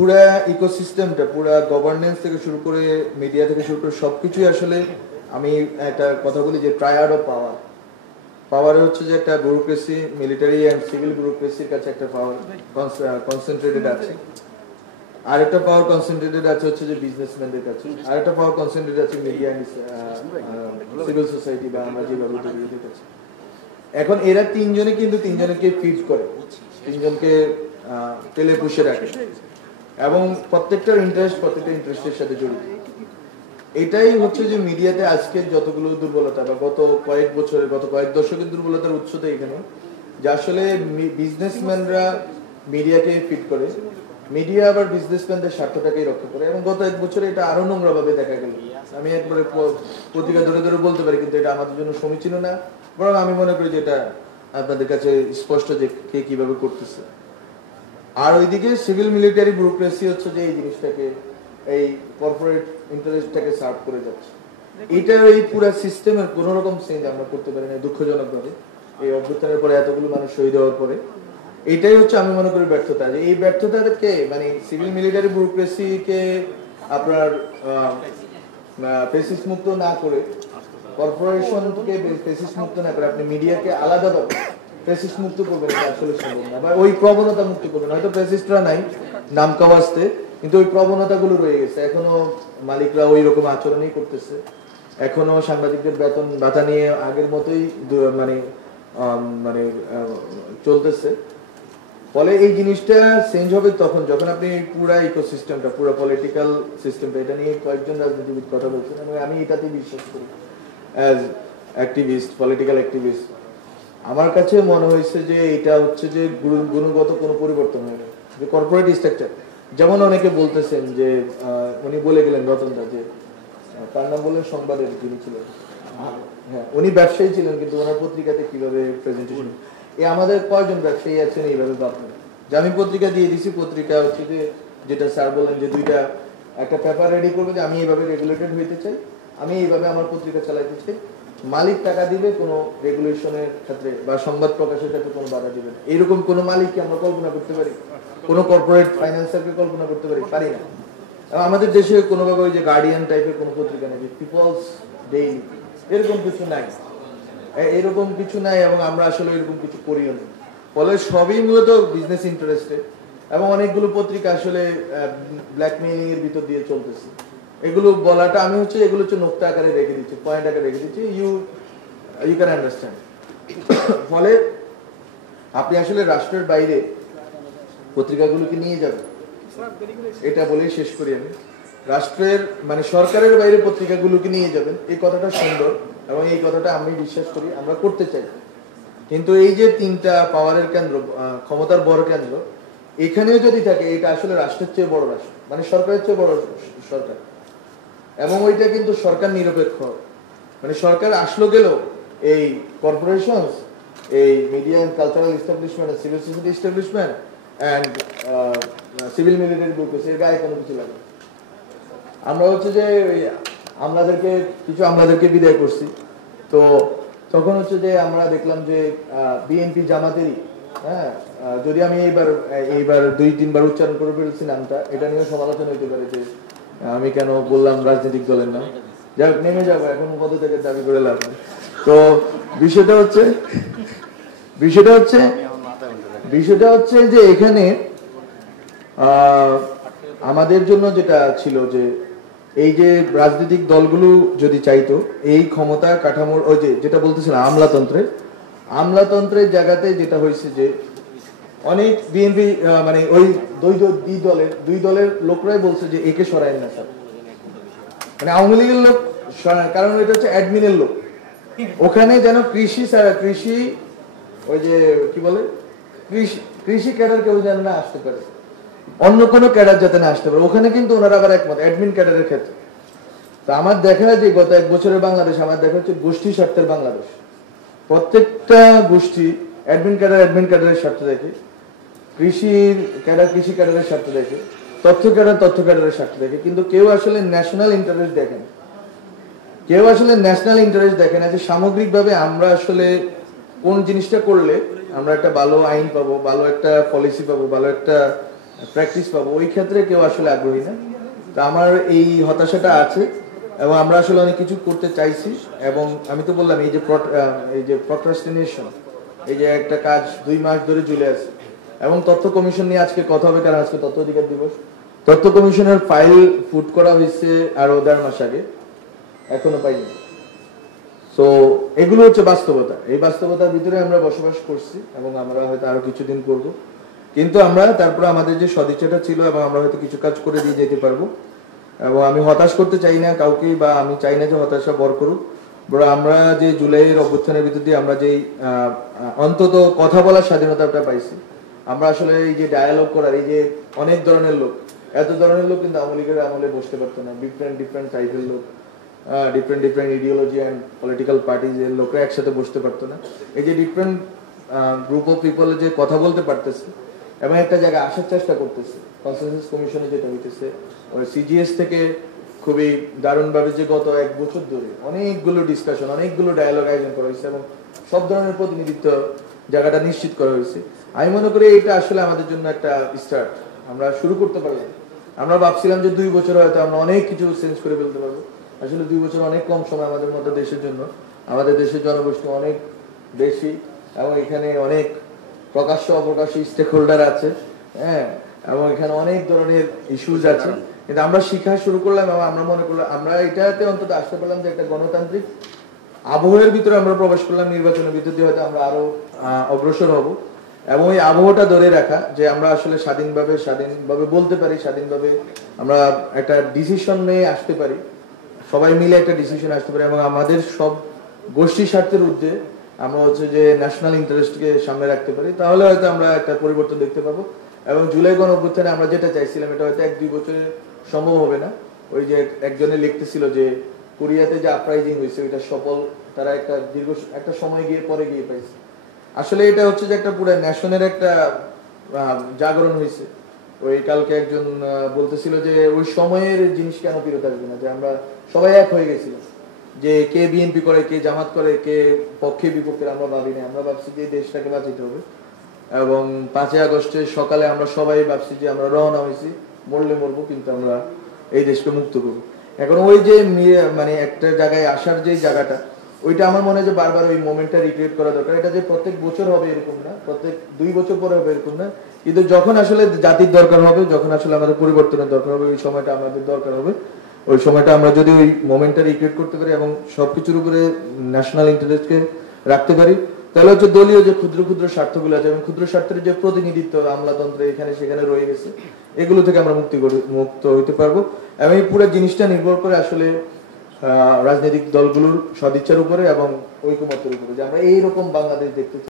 পুরা ইকোসিস্টেমটা, পুরা গভর্নেন্স থেকে শুরু করে মিডিয়া থেকে শুরু করে সবকিছুই আসলে আমি একটা কথা বলি যে ট্রায়াড অফ পাওয়ার। পাওয়ার হচ্ছে যে একটা ব্যুরোক্রেসি, মিলিটারি অ্যান্ড সিভিল ব্যুরোক্রেসির কাছে একটা পাওয়ার কনসেন্ট্রেটেড আছে, আরেকটা পাওয়ার কনসেন্ট্রেটেড আছে হচ্ছে যে বিজনেসম্যানদের কাছে, আরেকটা পাওয়ার কনসেন্ট্রেটেড আছে মিডিয়া অ্যান্ড সিভিল সোসাইটি বা আমরা যেভাবে এদের কাছে। এখন এরা তিনজনে কিন্তু তিনজনকে ফিড করে, তিনজনকে তেলে পুষে রাখে এবং প্রত্যেকটা ইন্টারেস্টের সাথে জড়িত। এটাই হচ্ছে যে মিডিয়াতে আজকের যতগুলো দুর্বলতা বা গত কয়েক দশকের দুর্বলতার উৎস তো এখানে, যে আসলে বিজনেসম্যানরা মিডিয়াকে ফিট করে, মিডিয়া আবার বিজনেসম্যানদের স্বার্থটাকেই রক্ষা করে। এবং গত 1 বছরে এটা আরো নোংরা ভাবে দেখা গেল। আমি একবারে পত্রিকা ধরে ধরে বলতে পারি, কিন্তু এটা আমাদের জন্য সমীচীন না, বরং আমি মনে করি যে এটা আপনাদের কাছে স্পষ্ট যে কে কিভাবে করতেছে। আর ওইদিকে সিভিল মিলিটারি ব্যুরোক্রেসি হচ্ছে যে এই জিনিসটাকে, এই কর্পোরেট ইন্টারেস্টটাকে সার্ভ করে যাচ্ছে। এটার এই পুরো সিস্টেমের কোন রকম চেঞ্জ আমরা করতে পারি না দুঃখজনকভাবে। এই অভ্যুত্থানের পরে এতগুলো মানুষ শহীদ হওয়ার পরে এটাই হচ্ছে আমি মনে করি ব্যর্থতা। এই ব্যর্থতাকে মানে সিভিল মিলিটারি ব্যুরোক্রেসিকে আপনার ফেসিস্ট মুক্ত না করে, কর্পোরেশনকে ফেসিস্ট মুক্ত না করে আপনি মিডিয়াকে আলাদাভাবে ফেসিস্ট মুক্ত করবেন, এটা আসলে সম্ভব না। বা ওই প্রবণতা মুক্ত করবেন, হয়তো ফেসিস্টরা নাই নাম কাওয়াজতে, কিন্তু ওই প্রবণতাগুলো রয়ে গেছে। এখনো মালিকরা ওই রকম আচরণই করতেছে, এখনো সাংবাদিকদের বেতন ভাতা নিয়ে আগের মতোই মানে মানে চলতেছে। ফলে এই জিনিসটা চেঞ্জ হবে তখন যখন আপনি পুরা ইকোসিস্টেমটা, পুরো পলিটিক্যাল সিস্টেমটা, এটা নিয়ে কয়েকজন রাজনীতিবিদ কথা বলছেন এবং আমি এটাতেই বিশ্বাস করি অ্যাজ অ্যাক্টিভিস্ট, পলিটিক্যাল অ্যাক্টিভিস্ট। আমার কাছে মনে হয়েছে যে এটা হচ্ছে যে গুণগত কোনো পরিবর্তন হয়নি, যে কর্পোরেট স্ট্রাকচার। যেমন অনেকে বলতেছেন যে উনি বলে গেলেন রতনদা, যে তার নাম বললেন সংবাদের যিনি ছিলেন, হ্যাঁ উনি ব্যবসায়ী ছিলেন, কিন্তু ওনার পত্রিকাতে কিভাবে প্রেজেন্টেশন, আমাদের কয়জন ব্যবসায়ী আছেন এইভাবে ভাববেন যে আমি পত্রিকা দিয়ে দিছি, পত্রিকা হচ্ছে যে যেটা স্যার বলেন যে একটা পেপার রেডি করবে যে আমি এইভাবে রেগুলেটেড হইতে চাই, আমি এইভাবে আমার পত্রিকা চালাইতে চাই, মালিক টাকা দিবে, কোনো রেগুলেশনের ক্ষেত্রে বা সংবাদ প্রকাশের ক্ষেত্রে কোনো বাধা দিবে না। এরকম কোনো মালিককে আমরা কল্পনা করতে পারি? কোনো কর্পোরেট ফাইন্যান্সারকে কল্পনা করতে পারি না। আমাদের দেশে কোনোভাবে ওই যে গার্ডিয়ান টাইপের কোনো পত্রিকা নেই, পিপলস ডেইলি, এরকম কিছু নাই, এরকম কিছু নাই, এবং আমরা আসলে এরকম কিছু করিও না। ফলে সবই মূলত বিজনেস ইন্টারেস্টে, এবং অনেকগুলো পত্রিকা আসলে ব্ল্যাকমেইলিং এর ভিতর দিয়ে চলতেছে। এগুলো বলাটা আমি হচ্ছে এগুলো হচ্ছে নোক্তা আকারে রেখে দিচ্ছি, পয়েন্ট আকারে রেখে দিচ্ছি, ইউ ক্যান আন্ডারস্ট্যান্ড। ফলে আপনি আসলে রাষ্ট্রের বাইরে পত্রিকাগুলোকে নিয়ে যাবেন, এটা বলেই শেষ করি আমি। রাষ্ট্রের মানে সরকারের বাইরে পত্রিকাগুলোকে নিয়ে যাবেন, এই কথাটা সুন্দর এবং এই কথাটা আমি বিশ্বাস করি, আমরা করতে চাই। কিন্তু এই যে তিনটা পাওয়ারের কেন্দ্র, ক্ষমতার বড় কেন্দ্র, এখানেও যদি থাকে, এটা আসলে রাষ্ট্রের চেয়ে বড় রাষ্ট্র, মানে সরকারের চেয়ে বড় সরকার। এবং ওইটা কিন্তু সরকার নিরপেক্ষ, মানে সরকার আসলো গেল, এই কর্পোরেশন, এই media and cultural establishment, civil society establishment and civil military bureaucracy, এর গায়ে কোনো কিছু লাগে। আমরা হচ্ছে যে আমলাদেরকে বিদায় করছি, তো তখন হচ্ছে যে আমরা দেখলাম যে বিএনপি জামাতেরই, হ্যাঁ, যদি আমি এইবার 2-3 বার উচ্চারণ করে ফেলছি নামটা, এটা নিয়ে সমালোচনা হইতে পারে যে আমি কেন বললাম রাজনৈতিক দলের নাম। যাই নেমে যাবো এখন, পদ থেকে দাবি করে লাভ নেই। তো বিষয়টা হচ্ছে যে এখানে আমাদের জন্য যেটা ছিল যে এই যে রাজনৈতিক দলগুলো যদি চাইতো এই ক্ষমতা কাঠামোর, ওই যেটা বলতেছিলাম আমলাতন্ত্রের জায়গাতে যেটা হয়েছে যে অনেক বিএনপি মানে ওই দুই দলের লোকরাই বলছে যে একে সরাই না স্যার, মানে আওয়ামী লীগের লোক, কারণ এটা হচ্ছে অ্যাডমিনের লোক, ওখানে যেন কৃষি ওই যে কি বলে কৃষি ক্যাডার কেউ যেন না আসতে পারে, অন্য কোনো ক্যাডার যাতে না আসতে পারে, ওখানে কিন্তু ওনারা আবার একমত অ্যাডমিন ক্যাডারের ক্ষেত্রে। তো আমার দেখা যে গত 1 বছরের বাংলাদেশ, আমার দেখা হচ্ছে গোষ্ঠী স্বার্থের বাংলাদেশ। প্রত্যেকটা গোষ্ঠী অ্যাডমিন ক্যাডারের স্বার্থ দেখে, কৃষি ক্যাডারের স্বার্থ দেখে, তথ্য ক্যাডারের স্বার্থ দেখে, কিন্তু কেউ আসলে ন্যাশনাল ইন্টারেস্ট দেখে না, যে সামগ্রিকভাবে আমরা আসলে কোন জিনিসটা করলে আমরা একটা ভালো আইন পাবো, ভালো একটা পলিসি পাবো, ভালো একটা প্র্যাকটিস পাবো, ওই ক্ষেত্রে কেউ আসলে আগ্রহী না। তো আমার এই হতাশাটা আছে এবং আমরা আসলে অনেক কিছু করতে চাইছি। এবং আমি তো বললাম এই যে প্রক্রাস্টিনেশন, এই যে একটা কাজ 2 মাস ধরে ঝুলে আছে। এবং তথ্য কমিশন নিয়ে আজকে কথা হবে, কারণ আজকে তথ্য অধিকার দিবস। তথ্য কমিশনের ফাইল ফুট করা হয়েছে আরো 1.5 মাস আগে, এখনো পাইনি। তো এগুলো হচ্ছে বাস্তবতা। এই বাস্তবতার ভিতরে আমরা বসবাস করছি এবং আমরা হয়তো আরো কিছুদিন করব, কিন্তু আমরা তারপরে আমাদের যে সদিচ্ছাটা ছিল এবং আমরা হয়তো কিছু কাজ করে দিয়ে যেতে পারবো। এবং আমি হতাশ করতে চাই না কাউকে, বা আমি চাই না যে হতাশা বর করুক। বড় আমরা যে জুলাইয়ের অভ্যুত্থানের ভিতর দিয়ে আমরা যেই অন্তত কথা বলার স্বাধীনতাটা পাইছি, আমরা আসলে এই যে ডায়ালগ করার, এই যে অনেক ধরনের লোক, এত ধরনের লোক কিন্তু আওয়ামী লীগের আমলে বসতে পারতো না। ডিফারেন্ট টাইপের লোক, ডিফারেন্ট ইডিওলজি অ্যান্ড পলিটিক্যাল পার্টিজের লোকরা একসাথে বসতে পারতো না। এই যে ডিফারেন্ট গ্রুপ অফ পিপল যে কথা বলতে পারতেছে এবং একটা জায়গায় আসার চেষ্টা করতেছে, কনসেনসাস কমিশনে যেটা হইতেছে, সিজিএস থেকে খুবই দারুণভাবে যে গত 1 বছর ধরে অনেকগুলো ডিসকাশন, অনেকগুলো ডায়ালগ আয়োজন করা হয়েছে এবং সব ধরনের প্রতিনিধিত্ব জায়গাটা নিশ্চিত করা হয়েছে। আমি মনে করি এটা আসলে আমাদের জন্য একটা স্টার্ট, আমরা শুরু করতে পারলাম। আমরা ভাবছিলাম যে 2 বছর হয়তো আমরা অনেক কিছু চেঞ্জ করে ফেলতে পারবো। আসলে 2 বছর অনেক কম সময় আমাদের মতো দেশের জন্য। আমাদের দেশের জনগোষ্ঠী অনেক বেশি এবং এখানে অনেক প্রকাশ্য অপ্রকাশ্য স্টেক হোল্ডার আছে, হ্যাঁ, এবং এখানে অনেক ধরনের ইস্যুজ আছে। কিন্তু আমরা শিখা শুরু করলাম এবং আমরা মনে করলাম, আমরা এটাতে অন্তত আসতে পারলাম যে একটা গণতান্ত্রিক আবহের ভিতরে আমরা প্রবেশ করলাম। নির্বাচনের ভিতর দিয়ে হয়তো আমরা আরো অগ্রসর হব এবং এই আবহটা ধরে রাখা, যে আমরা আসলে স্বাধীনভাবে বলতে পারি, স্বাধীনভাবে আমরা একটা ডিসিশন নিয়ে আসতে পারি, সবাই মিলে একটা ডিসিশন আসতে পারি এবং আমাদের সব গোষ্ঠী স্বার্থের ঊর্ধ্বে আমরা হচ্ছে যে ন্যাশনাল ইন্টারেস্টকে সামনে রাখতে পারি, তাহলে হয়তো আমরা একটা পরিবর্তন দেখতে পাবো। এবং জুলাই গণ অভ্যুত্থানে আমরা যেটা চাইছিলাম, এটা হয়তো 1-2 বছরে সম্ভব হবে না। ওই যে একজনে লিখতেছিল যে কোরিয়াতে যে আপরাইজিং হয়েছে ওইটা সফল, তারা একটা সময় পরে গিয়ে পাইছে। আসলে এটা হচ্ছে যে একটা পুরো ন্যাশনের একটা জাগরণ হয়েছে। ওই কালকে একজন বলতেছিল যে ওই সময়ের জিনিস কেন ফেরত আসবে না, যে আমরা সবাই এক হয়ে গেছিলাম, যে কে বিএনপি করে, কে জামাত করে, কে পক্ষে বিপক্ষে আমরা ভাবি না। আমরা ভাবছি যে দেশটাকে বাঁচাতে হবে এবং 5ই আগস্টের সকালে আমরা সবাই ভাবছি যে আমরা রওনা হয়েছি, মরলে মরবো, কিন্তু আমরা এই দেশকে মুক্ত করবো। এখন ওই যে মানে একটা জায়গায় আসার যে জায়গাটা, ওইটা আমার মনে হয় যে বারবার ওই মোমেন্টটা রিক্রিয়েট করা দরকার। এটা যে প্রত্যেক বছর হবে এরকম না, প্রত্যেক 2 বছর পরে হবে এরকম না, কিন্তু যখন আসলে জাতির দরকার হবে, যখন আসলে আমাদের পরিবর্তনের দরকার হবে, ওই সময়টা আমাদের দরকার হবে। ওই সময়টা আমরা যদি ওই মোমেন্টটা রিক্রিয়েট করতে পারি এবং সবকিছুর উপরে ন্যাশনাল ইন্টারেস্টকে রাখতে পারি, তাহলে হচ্ছে দলীয় যে ক্ষুদ্র স্বার্থগুলো আছে এবং ক্ষুদ্র স্বার্থের যে প্রতিনিধিত্ব আমলাতন্ত্রে এখানে সেখানে রয়ে গেছে, এগুলো থেকে আমরা মুক্ত হইতে পারবো। এবং এই পুরো জিনিসটা নির্ভর করে আসলে রাজনৈতিক দলগুলোর সদিচ্ছার উপরে এবং ঐকমত্যের উপরে, যে আমরা এইরকম বাংলাদেশ দেখতে চাই।